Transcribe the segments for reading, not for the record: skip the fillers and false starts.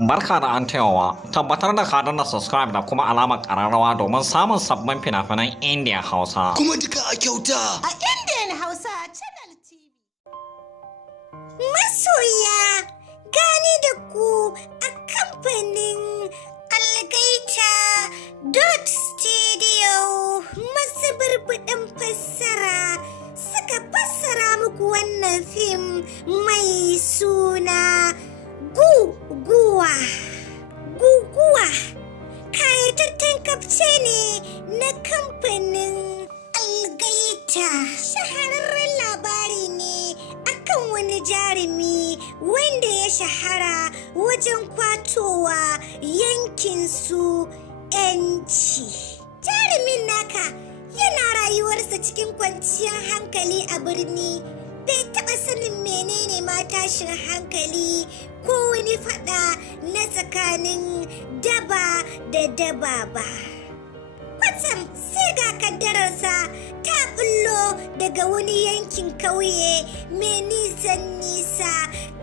Barka da an tayawa, tabbatar da ka danna subscribe da kuma alamar ƙararrawa domin samun sabbin fina-finan Indiya Hausa. Kuma duka a kyauta! A Indian Hausa Channel TV. Masoya gani da ku a kamfanin Algaita Studio masu burbuɗin fassara suka fassara muku wannan fim mai suna Guguwa. Kayataccen kafce ne na kamfanin Algaita. Shahararren labari ne akan wani jarumi wanda ya shahara wajen kwatowa yankin su 'yanci. Jarumin naka yana rayuwarsa cikin kwanciyar hankali a birni. Bai taɓa sanin menene ma tashin hankali ko wani faɗa na tsakanin daba da daba ba. Kwatsam sai ga kaddararsa ta bullo daga wani yankin kauye mai nisan nisa,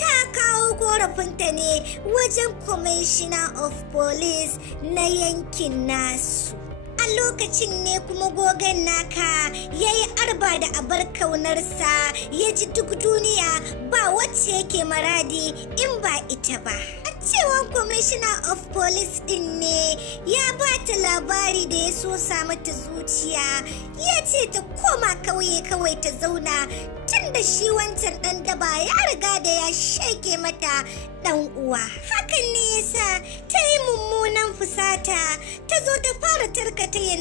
ta kawo korafinta ne wajen Commissioner of Police na yankin nasu. A lokacin ne kuma gogon naka ya yi arba da abar kaunarsa, ya ji duk duniya ba wacce yake maradi in ba ita ba. A cewan Commissioner of Police din ne ya ba ta labari da ya so mata zuciya, ya ce ta koma kauye kawai ta zauna tun da shi wancan ɗan daba ya riga da ya shege mata ɗan uwa. Hakan ne yasa ta yi mummunan fusata, ta zo ta fara tarkata ya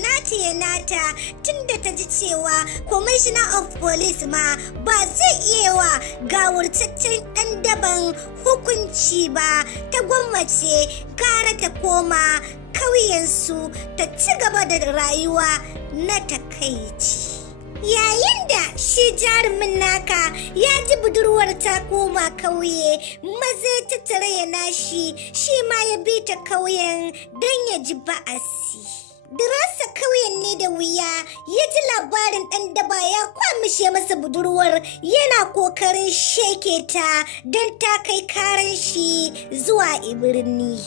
nata tun da ta ji cewa Commissioner of Police ma ba zai iya wa gawurtaccen ɗan daban hukunci ba. Ta gwammace gara ta koma kauyensu ta ci gaba da rayuwa na takaici. Yayin da shi jarumin naka ya ji budurwar ta koma kauye, maza ya tattara ya nashi, shi ma ya bi ta kauyen don ya ji ba'asi. Dirasa kauyen ne da wuya ya ji labarin ɗan daba ya kwamishe masa budurwar, yana kokarin sheke ta don ta kai karan shi zuwa birni.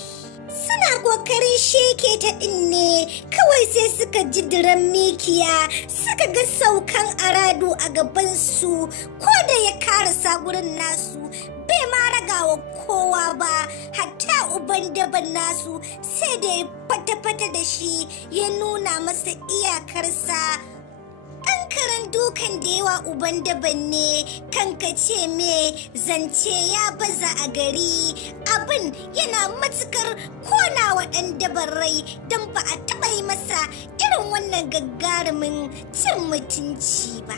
Suna kokarin sheke ta ɗin ne kawai sai suka ji diran mikiya, suka ga saukan aradu a gabansu. Ko da ya karasa gurin nasu bai ma ragawa kowa ba, hatta uban daban nasu sai da ya fata-fata da shi, ya nuna masa iyakarsa. Ɗan karen dukan da yawa uban daban ne, kankace me zance ya baza a gari. Abin yana matukar kona wa ɗan daban rai don ba a taɓa yi masa irin wannan gagarumin cin mutunci ba.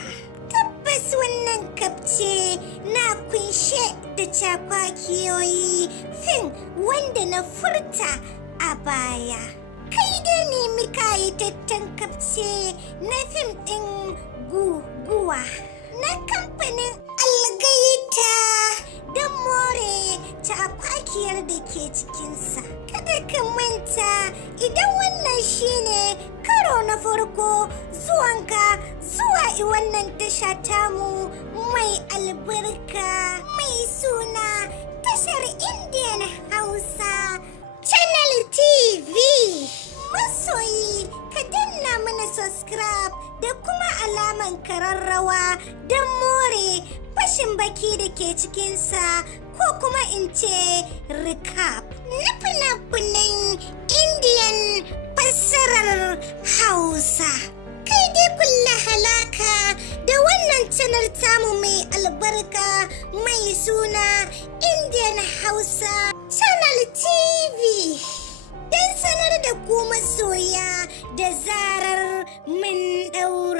Tabbas wannan kafce na kunshe da cakwakiyoyi fin wanda na furta a baya. Kai da nemi kayataccen kafce na fim ɗin Guguwa na kamfanin Algaita don more cakwakiyar da ke cikinsa. Kada ka manta, idan wannan shine karo na farko zuwanka zuwa wannan tasha tamu mai albarka mai suna tashar Indian Hausa Channel TV. Masoyi, ka danna mana subscribe da kuma alaman kararrawa don more fashin baki da ke cikinsa, ko kuma in ce recap na fina-finan Indian fassarar Hausa. Kai dai kulla halaka da wannan channel tamu mai albarka mai suna Indian Hausa Channel TV. Don sanar da ku masoya da zarar mun ɗau